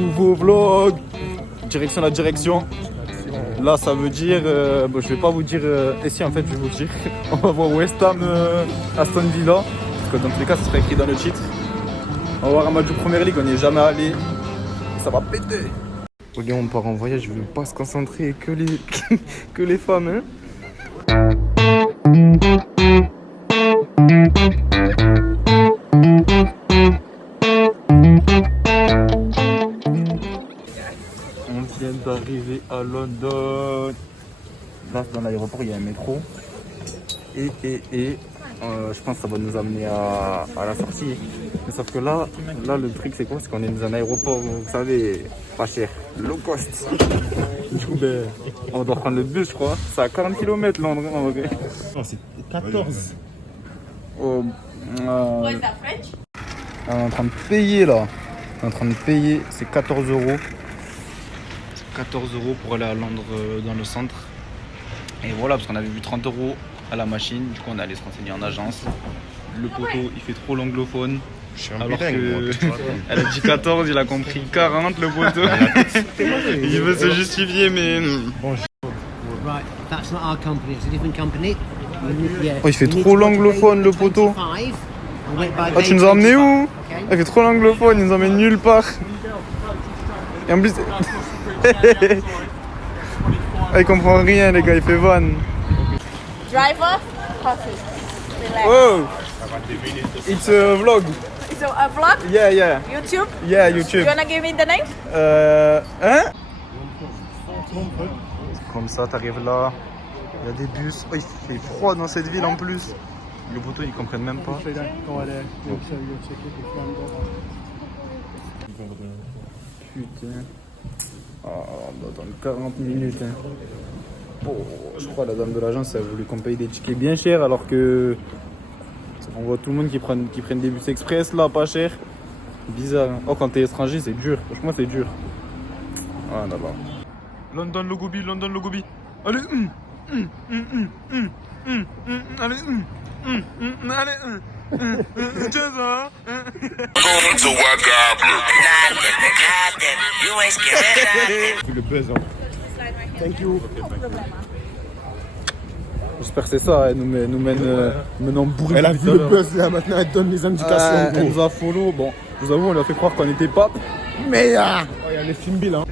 nouveau vlog. Direction la direction. Là, ça veut dire, bon, je vais pas vous dire, et si en fait, je vais vous dire, on va voir West Ham, Aston Villa, parce que dans tous les cas, ce sera écrit dans le titre. On va voir un match de Première Ligue, on n'y est jamais allé, ça va péter. Ok, on part en voyage, je veux pas se concentrer que les, que les femmes, hein. On vient d'arriver à London. Là, dans l'aéroport, il y a un métro. Et je pense que ça va nous amener à la sortie. Mais sauf que là le truc, c'est quoi? C'est qu'on est dans un aéroport, vous savez, pas cher, low cost. Du coup, ben, on doit prendre le bus, je crois. C'est à 40 km, là, en vrai. Non, c'est 14. Oh, What is that, French? on est en train de payer, là. On est en train de payer, c'est 14 €. 14 € pour aller à Londres dans le centre. Et voilà, parce qu'on avait vu 30 € à la machine. Du coup, on est allé se renseigner en agence. Le poteau, il fait trop l'anglophone. Alors que elle a dit 14, il a compris 40 le poteau. Il veut se justifier, mais. Right, that's not our company, it's a different company. Oh, il fait trop l'anglophone, le poteau. Ah, tu nous as emmené où? Il fait trop l'anglophone, il nous emmène nulle part. Et en plus. Ah, il comprend rien, les gars, il fait van. Driver, coffee. Relax. Wow! It's a vlog. So a vlog? Yeah. YouTube? Yeah, YouTube. You wanna give me the name? Hein? Comme ça, t'arrives là, il y a des bus. Oh, il fait froid dans cette ville en plus. Le poteau, ils comprennent même pas. Putain. Oh, on doit attendre 40 minutes. Hein. Oh, je crois que la dame de l'agence a voulu qu'on paye des tickets bien chers alors que on voit tout le monde qui prennent des bus express là, pas cher. Bizarre. Hein. Oh, quand t'es étranger, c'est dur. Franchement, c'est dur. Ah là là. London le gobi, London le gobi. Allez, allez, allez, tiens ça. Le buzz, hein. Thank you. J'espère que c'est ça, elle nous mène en bourrique. Elle a vu le buzz là, maintenant elle donne les indications. Elle nous a follow. Bon, je vous avoue, on lui a fait croire qu'on était pape. Mais oh, il y a les films Bill, hein.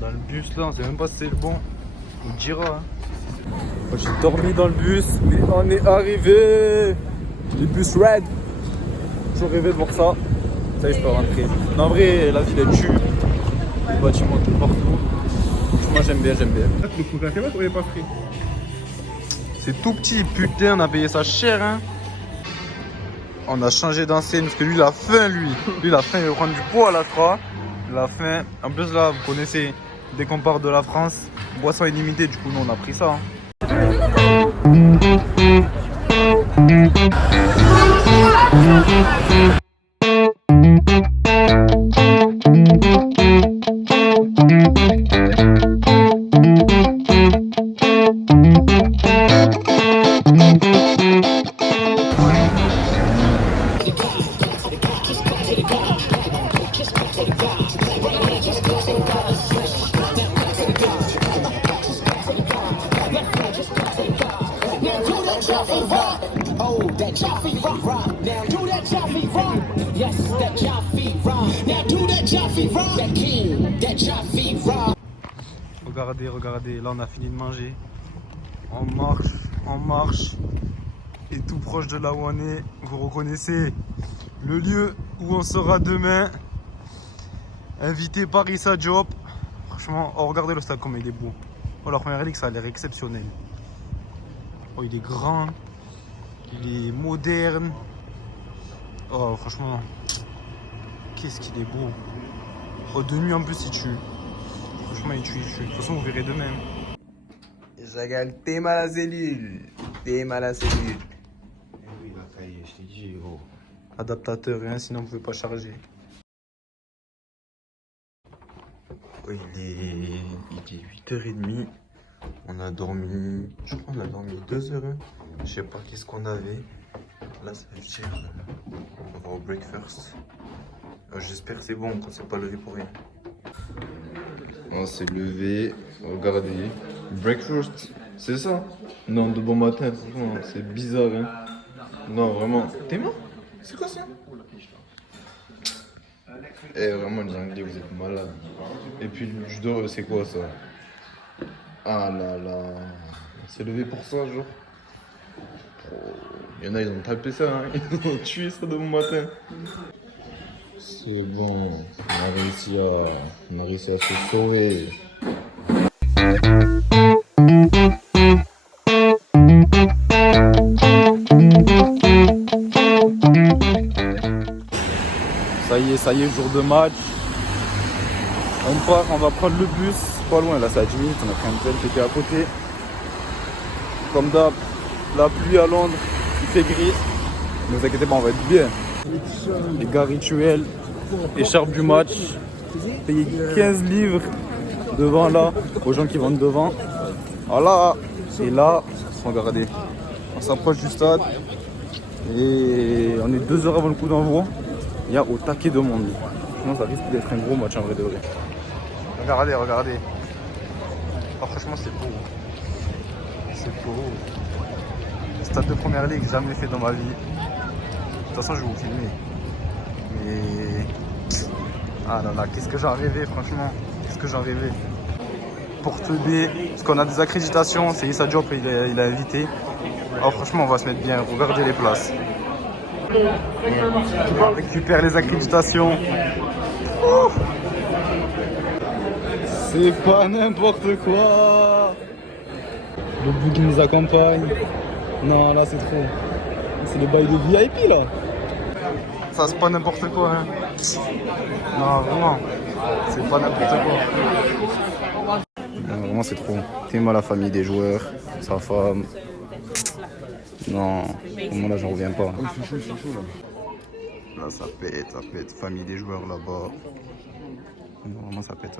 Dans le bus là, on sait même pas si c'est le bon. On dira. Hein. Moi, j'ai dormi dans le bus, mais on est arrivé. Les bus red. J'ai rêvé de voir ça. Ça y est, je peux rentrer. Non, en vrai, la ville est tue. Les bâtiments tout partout. Moi j'aime bien. Le coup d'un on est pas pris. C'est tout petit, putain, on a payé ça cher, hein. On a changé d'enseigne parce que lui, il a faim, lui. Lui, il a faim, il veut prendre du poids, là, je crois. Il a faim. En plus, là, vous connaissez, dès qu'on part de la France, boisson illimitée, du coup, nous, on a pris ça. Hein. Regardez, là on a fini de manger. On marche. Et tout proche de là où on est, vous reconnaissez le lieu où on sera demain. Invité par Issa Diop. Franchement, oh, regardez le stade comme il est beau. Oh, la Première Ligue, ça a l'air exceptionnel. Oh, il est grand. Il est moderne. Oh, franchement, qu'est-ce qu'il est beau. Oh, de nuit en plus, il tue. Franchement, il tue. De toute façon, vous verrez demain. Zagal, t'es mal à la cellule. Oui, la cahier, je t'ai dit, gros. Adaptateur, hein, sinon, vous ne pouvez pas charger. Oh, il est 8h30. On a dormi, je crois qu'on a dormi 2 heures. Hein. Je sais pas qu'est-ce qu'on avait. Là, ça veut dire on va au breakfast. J'espère que c'est bon, qu'on s'est pas levé pour rien. On s'est levé, regardez. Breakfast, c'est ça? Non, de bon matin, c'est bizarre, hein. Non, vraiment. T'es mort? C'est quoi ça? Eh, vraiment, les Anglais, vous êtes malades. Et puis, le judo, c'est quoi ça? Ah là là. On s'est levé pour ça, genre. Il y en a, ils ont tapé ça, hein. Ils ont tué ça de bon matin. C'est bon, on a réussi à se sauver. Ça y est, jour de match. On va prendre le bus, pas loin, là c'est à 10 minutes, on a pris un hôtel qui était à côté. Comme d'hab, la pluie à Londres, il fait gris. Ne vous inquiétez pas, on va être bien. Les gars rituels, écharpe du match, payer 15 livres devant là, aux gens qui vendent devant. Voilà, et là, regardez, on s'approche du stade et on est 2 heures avant le coup d'envoi. Il y a au taquet de monde. Sinon ça risque d'être un gros match en vrai de vrai. Regardez, regardez. Oh, franchement c'est beau. C'est beau. Stade de première ligue, jamais fait dans ma vie. De toute façon je vais vous filmer. Mais... Ah là là, qu'est-ce que j'en rêvais franchement. Qu'est-ce que j'en rêvais. Porte B, parce qu'on a des accréditations, c'est Issa Diop, il a invité. Oh franchement on va se mettre bien, regardez les places. On récupère les accréditations. Oh, c'est pas n'importe quoi. Le bout qui nous accompagne. Non là c'est trop. C'est le bail de VIP là. Ça c'est pas n'importe quoi hein. Non vraiment. C'est pas n'importe quoi. Non, vraiment c'est trop. T'es mal la famille des joueurs, sa femme. Non, moi là j'en reviens pas. Là ça pète, famille des joueurs là-bas. Non, vraiment ça pète.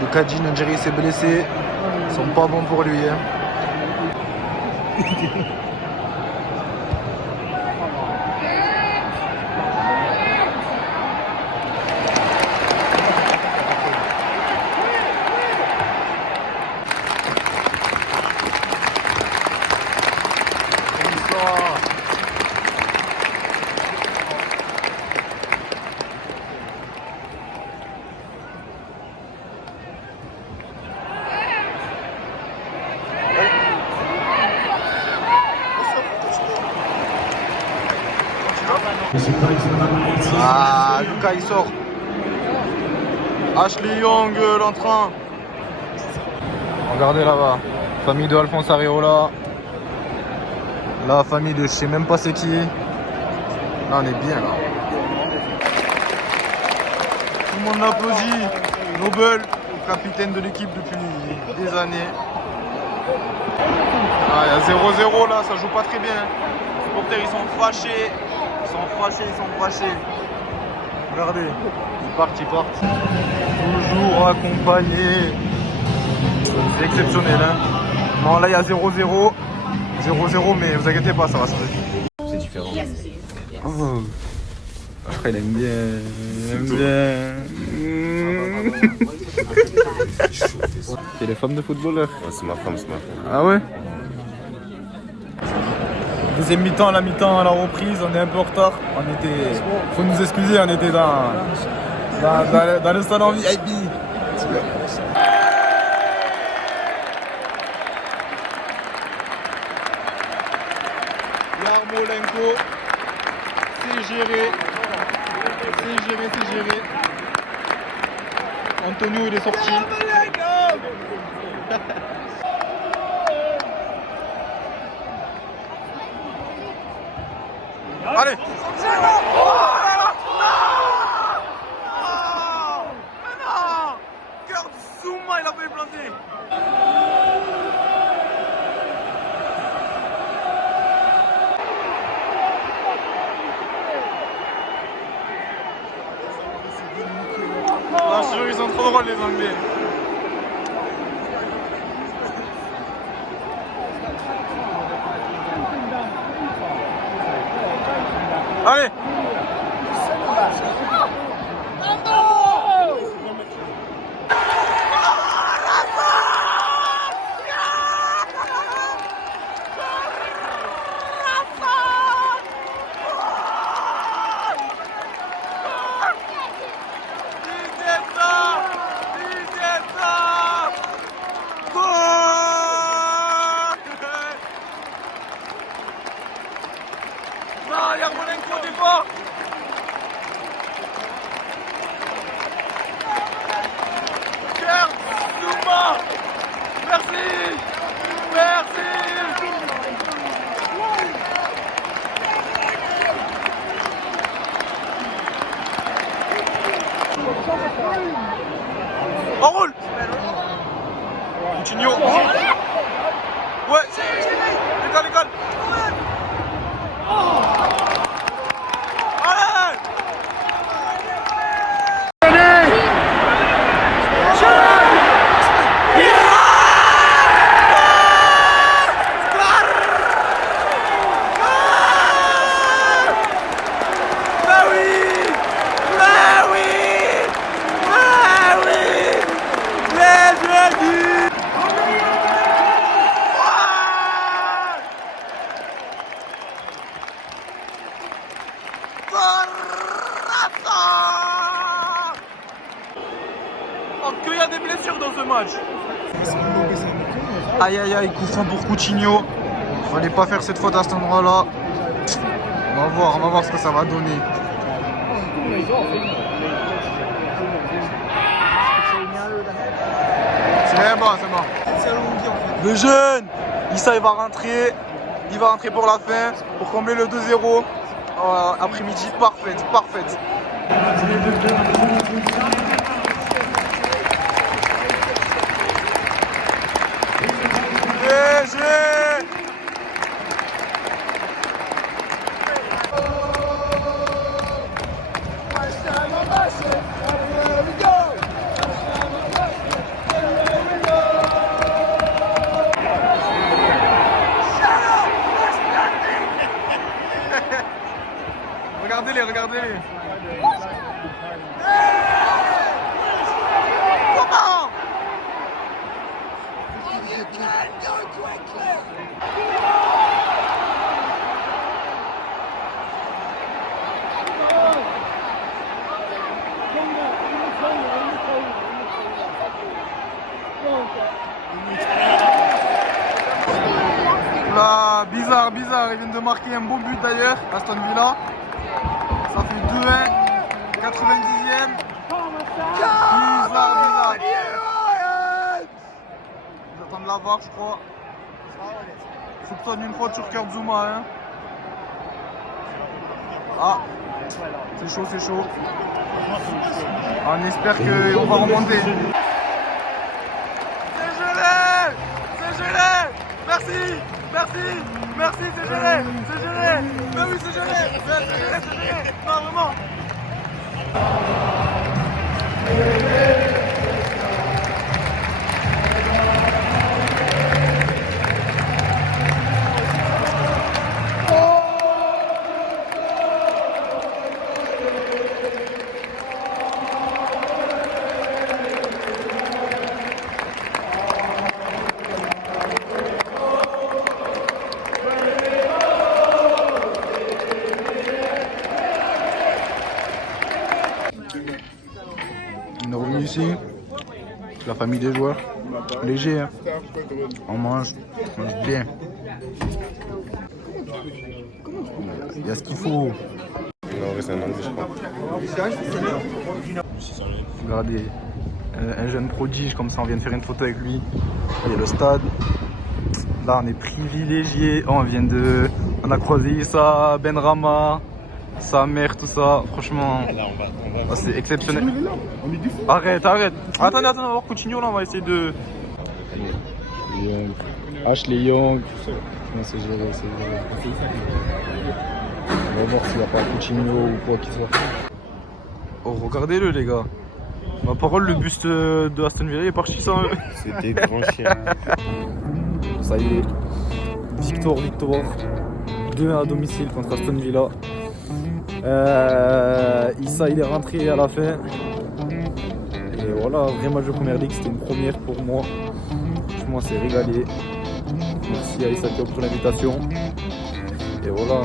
Lucas Njeri s'est blessé, ils sont pas bons pour lui. Hein. Ah, Lucas il sort. Ashley Young l'entrant. Regardez là-bas. Famille de Alphonse Areola. La famille de je sais même pas c'est qui. Là on est bien là. Tout le monde l'applaudit. Nobel, capitaine de l'équipe depuis des années. Ah, il y a 0-0 là, ça joue pas très bien. Les supporters ils sont fâchés. Ils sont fâchés. Regardez, ils partent. Toujours accompagnés. C'est exceptionnel hein. Bon là il y a 0-0. 0-0 mais vous inquiétez pas, ça va se faire. C'est différent. Oh. Après il aime bien. C'est les femmes de footballeurs. Ouais, c'est ma femme. Ah ouais? Deuxième mi-temps, la reprise, on est un peu en retard. Faut nous excuser, on était dans le stade en VIP. géré. C'est géré, c'est géré. Antonio, il est sorti. Allez. Cœur de Zuma, il a failli planter. Non, je te jure, ils sont trop drôles les Anglais. Allez. Non, Yarmolenko des fois. Pierre Zuma. Merci. Merci. On roule. Coutinho. Ouais. L'école, l'école. Oh, qu'il y a des blessures dans ce match. Aïe aïe aïe, coup franc pour Coutinho. Fallait pas faire cette faute à cet endroit-là. On va voir ce que ça va donner. C'est bon, c'est bon. Le jeune, Issa il va rentrer. Il va rentrer pour la fin, pour combler le 2-0. Après-midi parfaite, parfaite. Regardez-les, regardez-les. Comment? Là, bizarre, ils viennent de marquer un bon but d'ailleurs, Aston Villa. Ça fait 2-1, 90e. Bizarre. Ils attendent la VAR, je crois. Soupçonne une faute sur Kurt Zuma. Hein. Ah, c'est chaud. On espère qu'on va remonter. C'est gelé. Merci, c'est géré. Mais oui, c'est géré. Non, vraiment. On est revenu ici, la famille des joueurs, léger, hein. On mange bien. Il y a ce qu'il faut. c'est un anglais, je crois. Regardez, un jeune prodige, comme ça on vient de faire une photo avec lui. Il y a le stade. Là on est privilégié. On a croisé Issa, Benrama, sa mère, tout ça. Franchement, c'est exceptionnel. Arrête. Attendez, on va voir Coutinho là, on va essayer de. Young. Ashley Young. Non, c'est géré. On va voir s'il n'y a pas Coutinho ou quoi qu'il soit. Oh, regardez-le les gars. Ma parole, le buste de Aston Villa est parti sans eux. C'était grand chien. Ça y est. Victoire. 2-1 à domicile contre Aston Villa. Issa il est rentré à la fin. Et voilà, vrai match de première ligue, c'était une première pour moi. Franchement, c'est régalé. Merci à Issa pour l'invitation. Et voilà.